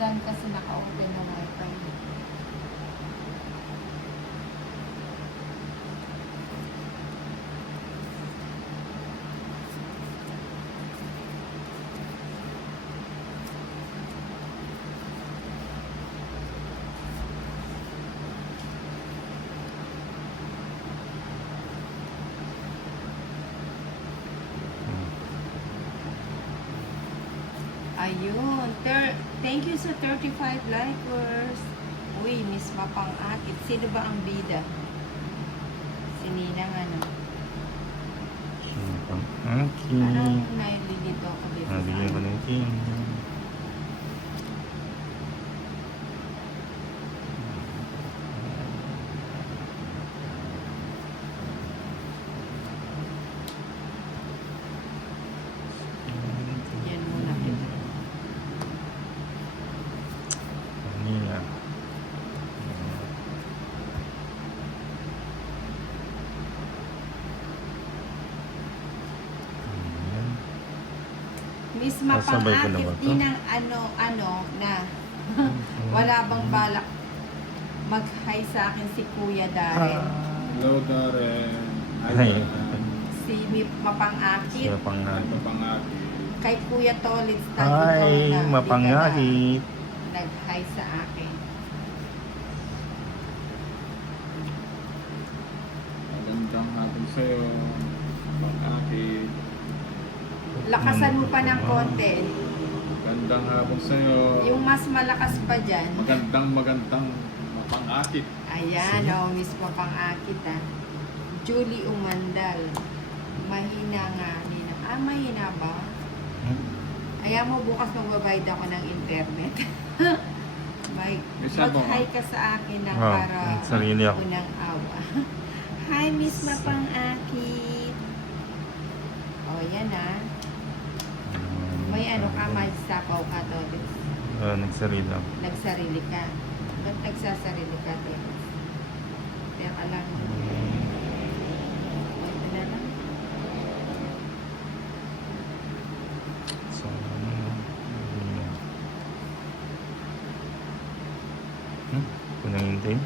Ramadan kasi naka-open na wifi. Ayun. Thank you sa 35 likers. Uy, Miss Mapang-akit. Sino ba ang bida? Si Ninang ano? Mapang-akit. Anong naililito ako dito sa Nabigyan ko ng king. Yan muna kita. Kanina. Miss Nasabay ko na Mapang-akit ba to? din ng ano na wala bang balak mag-hi sa akin si Kuya Darren. Hello, Darren. Hi. Si Mapang-akit. Siya pang-akit. Mapang-akit. Kay Kuya Tolitz. Hi, mapang-akit. Nag-hi sa akin. Magandang hapon sa'yo. Mapang-akit. Lakasan mo pa ng konti. Magandang hapon sa'yo. Yung mas malakas pa dyan. Magandang mapang-akit. Ayan, Miss Mapang-akit Julie Umandal. Mahina nga, Nina. Mahina ba? Ayaw mo bukas magbabayad ako ng internet. Isa po. Mag-hi ka sa akin na Wow, para sarili ako. unang awa. Hi, Miss Mapang-akit. O, yan May ano ka, may sapaw ka, Todes. Nagsarili ako. Nagsarili ka. Ba't nagsasarili ka, Todes? Teka lang. Ito na lang. So, kunangintay.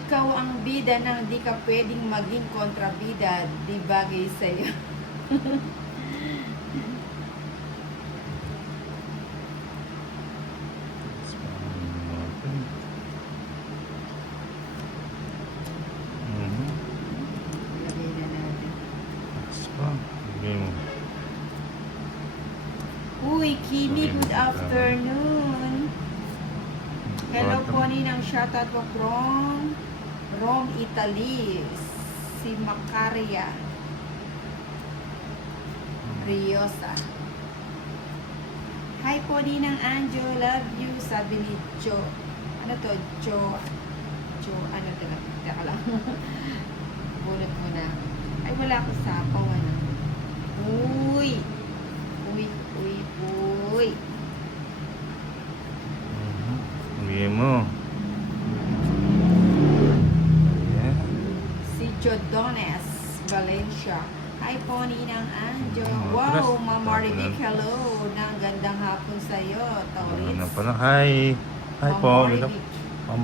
Ikaw ang bida nang di ka pwedeng maging kontrabida, di bagay sa'yo. Lagay na natin. Uy, Kimi, good afternoon. Hello po ninang shoutout po from Rome, Italy. Si Macaria Riosa. Hi po ninang Anjo, love you. Sabi ni Jo. Ano to? Jo, ano to? Teka lang. Bunot mo na. Ay, wala akong sapaw. Ano? Uy! Uy! Bigyan mo. Ayan. Si Jodones Valencia. Hi po, Ninang Anjo. Atras. Wow, Mama Ribic, hello. Gandang hapon sa'yo, Taurits. Ano pala? Hi. Hi po. Mama Good Ribic.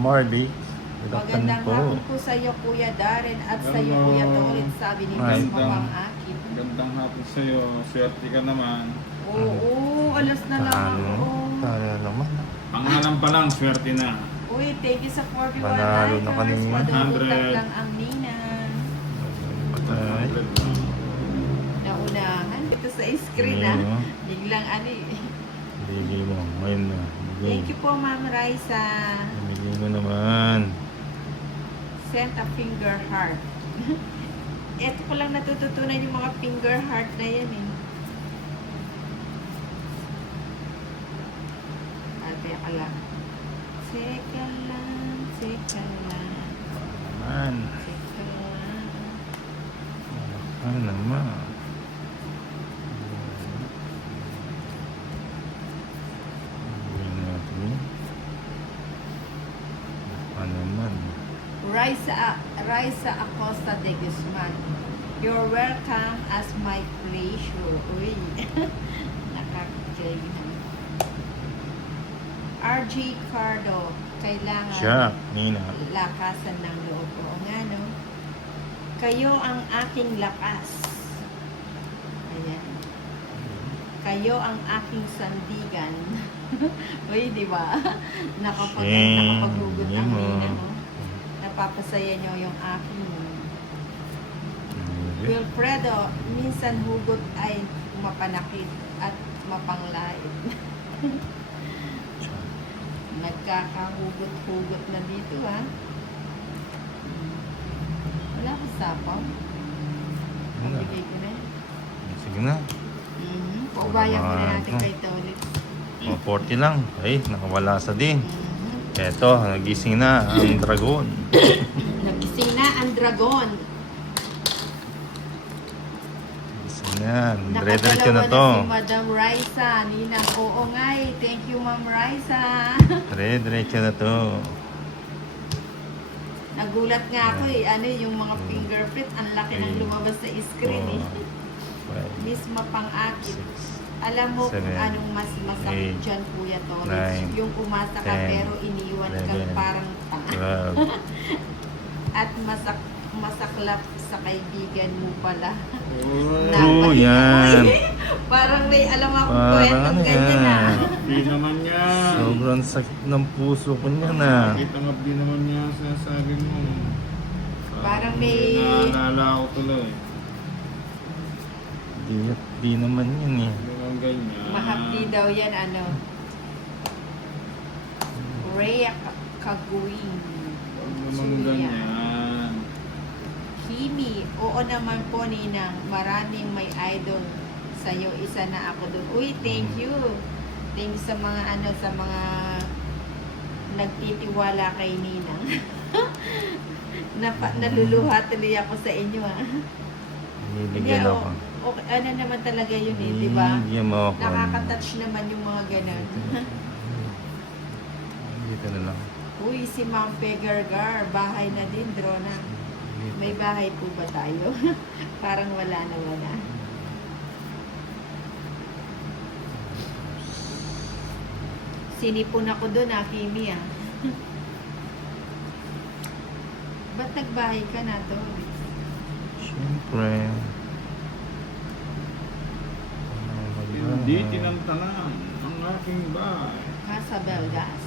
Mardi. Good afternoon Magandang po. hapon po sa'yo, Kuya Darren, at sa'yo, Hello. Kuya Taurits. Sabi ni Hi. Miss Mapang-akit. Magandang hapon sa'yo. Swerte ka naman. Oo, alas na lang ako. Talo naman. Pangalan pa lang, swerte na. Uy, thank you sa 41 Panalo na likers. kanina. Madudutak 100. lang ang Ninang. Patay. Naunahan. Ito sa screen Hindi mo. Biglang Bigyan mo. Ngayon na. Thank you po, Ma'am Raisa. Bigyan mo naman. Sent a finger heart. Ito ko lang natututunan yung mga finger heart na yan Teka lang. Teka lang. Naman. Naman. Bigyan natin yun. Naman. Raisa Acosta de Guzman. You're welcome as my pleasure. Uy. Nakakakilig naman. Cardo, kailangan Siya, Nina. lakasan ng loob. Oo nga, no? Kayo ang aking lakas. Ayan. Kayo ang aking sandigan. Uy, di ba? Nakapaghugot ang mo. Nina, no? Napapasaya nyo yung aking. Wilfredo, minsan hugot ay mapanakit at mapanglait. Nagkakahugot-hugot na dito, ha? Wala akong sapaw. Wala. Pabigay ko na. Sige na. Paubayan ko na natin Ano? kay Tolit. O, 40 lang. Ay, nakawala sa din. Mhm. Eto, nagising na ang dragon. Nagising na ang dragon. Nagising na. Dire-diretso na Nakadalawa to. si Madam Raisa. Ninang, oo nga eh. Thank you, Ma'am Raisa. Dire-diretso na to. Nagulat nga ako eh. Ano yung mga fingerprint, ang laki ng Okay. lumabas sa screen eh. 5, Miss Mapang-akit. 6, Alam mo kung 7, anong mas masakit 8, dyan, Kuya Torres? 9, Yung pumasa ka 10, pero iniwan ka 11, parang tanga. 12. At masaklap sa kaibigan mo pala. True yan. Parang may alam akong Parang kwentong ano ganyan yan. ah. Di naman yan. Sobrang sakit ng puso ko niya na. Kita nga di naman yan sinasabi mo. Parang may- Naalala ko tuloy. Di naman yun eh. Hindi naman ganyan. Mahapdi daw yan ano. Rhea Kaguing. Huwag naman ganyan. Kimi, oo naman po Ninang, maraming may idol sa'yo, isa na ako doon. Uy, thank you. Thank you sa mga sa mga nagtitiwala kay Ninang. Naluluha tuloy ako sa inyo ah. Bibigyan Hindi, ako. okay, ano naman talaga yun eh, di ba? Bibigyan mo ako. Nakaka-touch naman yung mga ganun. Dito na lang. Uy, si Ma'am Pegargar, bahay na din, drona. May bahay po ba tayo? Parang wala na wala. Sinipon ako doon, Kimi ah. Ba't nagbahay ka na to? Siyempre. Hindi tinantanan ang aking bahay. Ha, sa Belgas?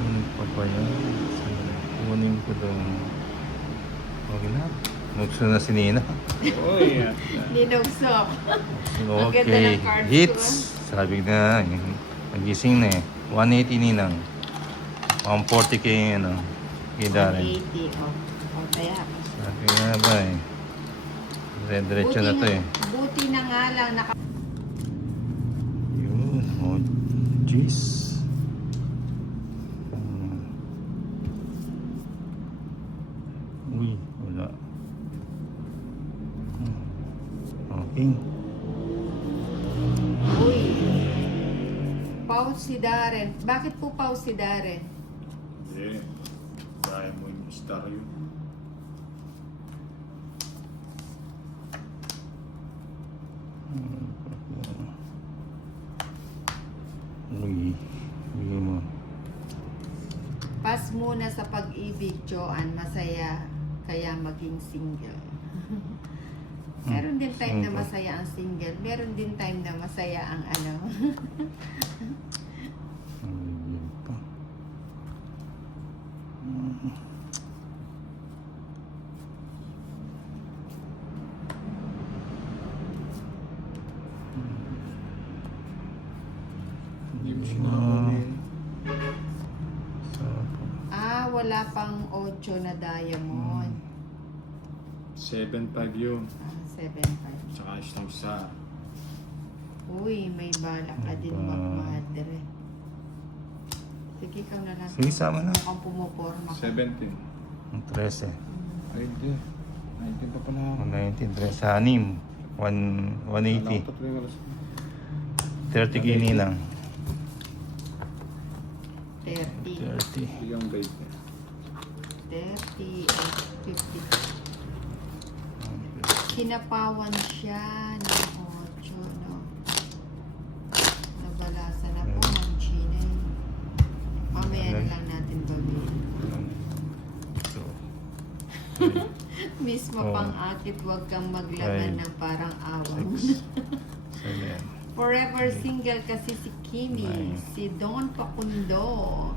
Ano pa ba yan? Kunin ko doon. Huwag na. Nagso na si Nina. Oy, at Ninugsok. Ang ganda Okay. ng cards ko, Hits. Sabi na. Nagising na eh. 180 Ninang. 140 kay ano. Kay Darren. 80. Oh, kaya. Sabi nga ba eh. Diretso na to eh. Buti na nga lang Yun. Oh, jeez. Uy, wala. Okay. Uy. Pause si Darren. Bakit po pause si Darren? hindi. Kaya mo yung star yun. Uy, bigyan mo. Pas muna sa pag-ibig, Joanne. Masaya kaya maging single. Meron din time na masaya ang single. Meron din time na masaya ang ano. Yun pa. Hindi mo sinabi. Wala pang 8 na diamond. 7.5 yun. 7.5. Tsaka isang sa. Uy, may balak ka din Aba. magmadre. Sige, ikaw na lang. Sige, sama na. Mukhang pumuporma ka. 17. Ang 13. Ay, hindi. 19 pa pala ako. 19, 13. Sa 6. 180. 30 kay Ninang. 30. 30. Yung bait niya. 30 at 50. Kinapawan siya ng 8, no? Mismo Oh. pang akit, huwag kang maglaman Five, ng parang awang. 6, 7, Forever single kasi si Kimi. Nine. Si Don Pakundo.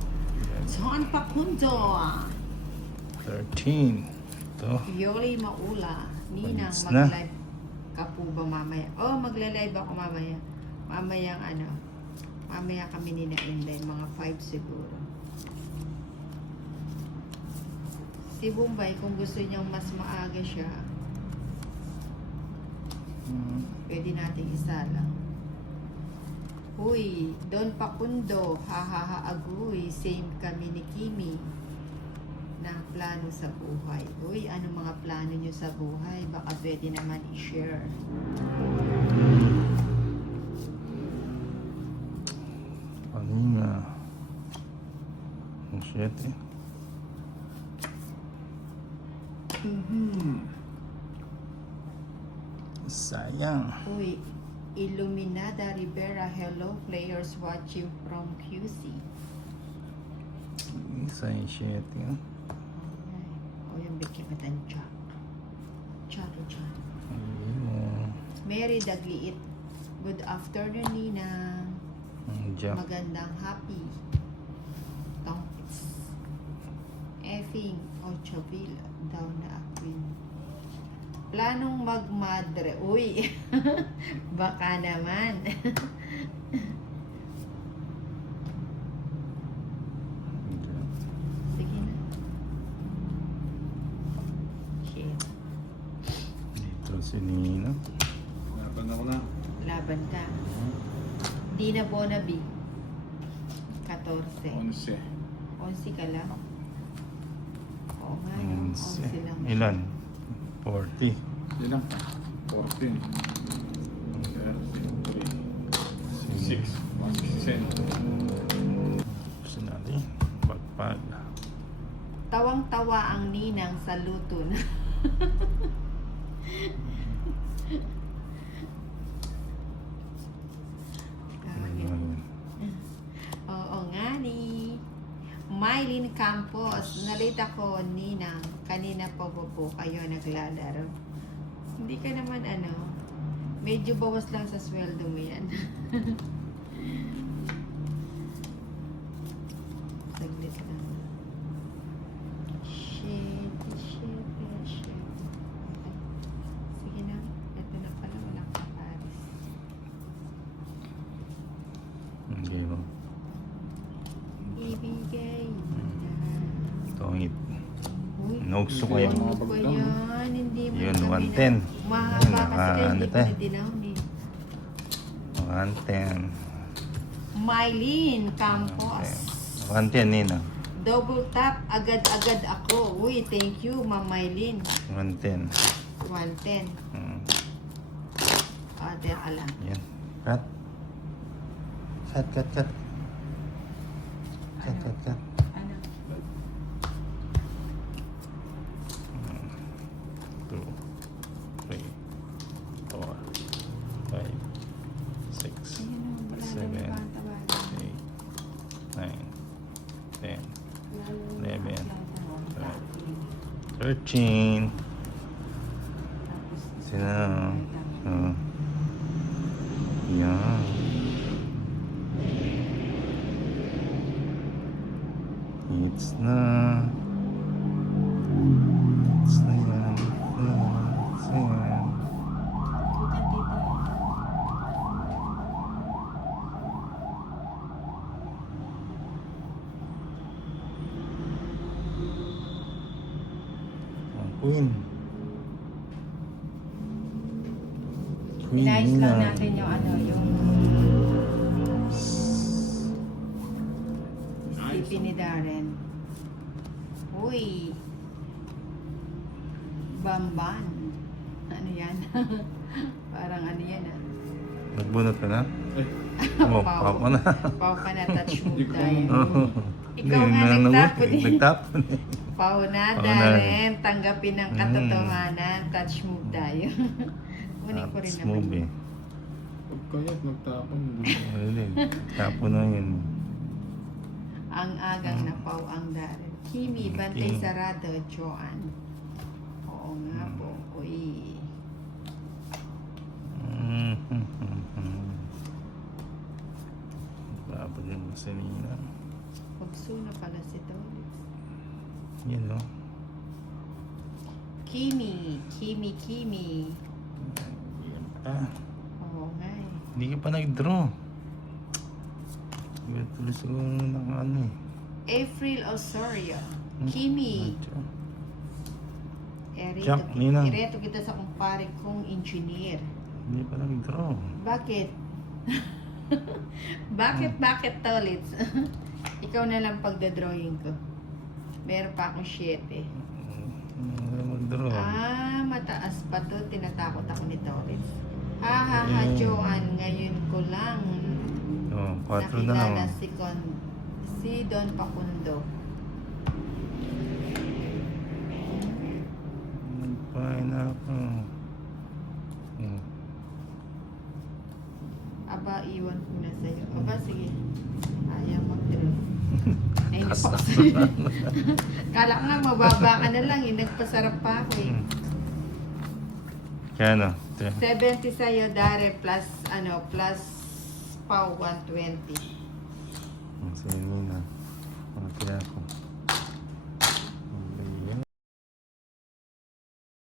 Don Pakundo. 13. Ito. Yoli Maula. Ninang, Malis na. mag-live ka po ba mamaya? Oh, magla-live ako mamaya. Mamayang ano. Mamaya kami ni na Inday. Mga 5 siguro. Si Bombay, kung gusto niyang mas maaga siya, pwede nating isala. Uy, Don Pakundo, hahaha agoy, same kami ni Kimi na plano sa buhay. Uy, ano mga plano niyo sa buhay? Baka pwede naman i-share. Kanina. Ang 7. Sayang. Uy, Illuminada Rivera, hello players watching from QC. Isa yung 7. O yung bigyan ka ng chak. Chak. Ayun. Mary Dagliit, good afternoon Nina. Ang Jack. Magandang happy. Tongkits. Effing Ochoville daw na akwin. Planong magmadre. Uy, baka naman. Sige na. Shit. Dito si Nina. Laban ako na. Laban ka. Dina Bonabi. 14. 11. 11 ka lang. Oo nga yun. 11 lang. Ilan? 40. Ilan? 14. 6. 167. Gusto natin. Pagpag. Tawang-tawa ang ninang sa luto na. Ayun. Oo nga ni. Mylene Campos, nalita ko ninang, kanina pa po kayo naglalaro. Hindi ka naman ano, medyo bawas lang sa sweldo mo yan. Saglit lang. Shit. Sige na, ito na pala, walang kaparis. Hindi mo. Ibigay mo na. Tongit. Uy, Nukso ko yan. ano ba yan? Hindi mo Yun, kami 110. Mahaba Yun, kasi kayo, hindi ko ano na dinahon eh. 110. Mylene Campos. 110 Nina. Double tap, agad-agad ako. Uy, thank you, Ma'am Mylene. 110. 110. Teka lang. Yan. Cut. Cut. Cut. Ano? 2, 3, 4, 5, 6, Ayun o, wala 7, na yung pantabagan. 8, 9, 10, Lalo 11, na 13. Tapos, Sino? Yan. It's na. It's na yan. It's na yan. Bukan dito. Ang Queen. Inayos lang Nina. natin yung ano, yung CP ni Darren. Uy! Bamban. Ano yan? Parang ano yan ah. Nagbunot ka na? Eh, Oh, pao ka na. Pau ka na, touch move Hindi ko tayo. Oo. Ikaw Hindi, nga nagtapon eh. Nagtapon eh. Pau na, Pau na. Darren. Tanggapin ang katotohanan. Touch move tayo. Kunin ko rin That's naman. movie. pag kaya't nagtapon. Hindi. Tapon na yun. Ang agang na Pau ang Darren. Kimi, bantay Kimi. sarado, Joanne. Oo nga po. Uy. Babag yung gasolina. Pagso na pala si Tolitz. Yan o. Kimi. Kimi. Yan pa. Oo nga eh. Hindi ka pa nag-draw. Hindi ka tuloy siguro ng ano eh. April Osorio. Kimi. Jack, Nina. Ireto kita sa kumpare kong engineer. Hindi pa nag-draw. Bakit? Bakit Tolitz? Ikaw na lang pagdadrawing ko. Meron pa akong 7. Hindi ka mag-draw. Mataas pa to. Tinatakot ako ni Tolitz. Joanne, ngayon ko lang Oh, 4 na lang. nakilala si Don Pacundo. Nagpahin na ako. Aba, iwan ko na sa'yo. Aba, sige. Ayaw mag-draw. Ay, Taas pa na. kasi. Kala ko nga, mababa ka na lang. Nagpasarap pa ako eh. Kaya ano? 70 sa'yo, Dare, plus Pau 120. Sige na. Kaya ako.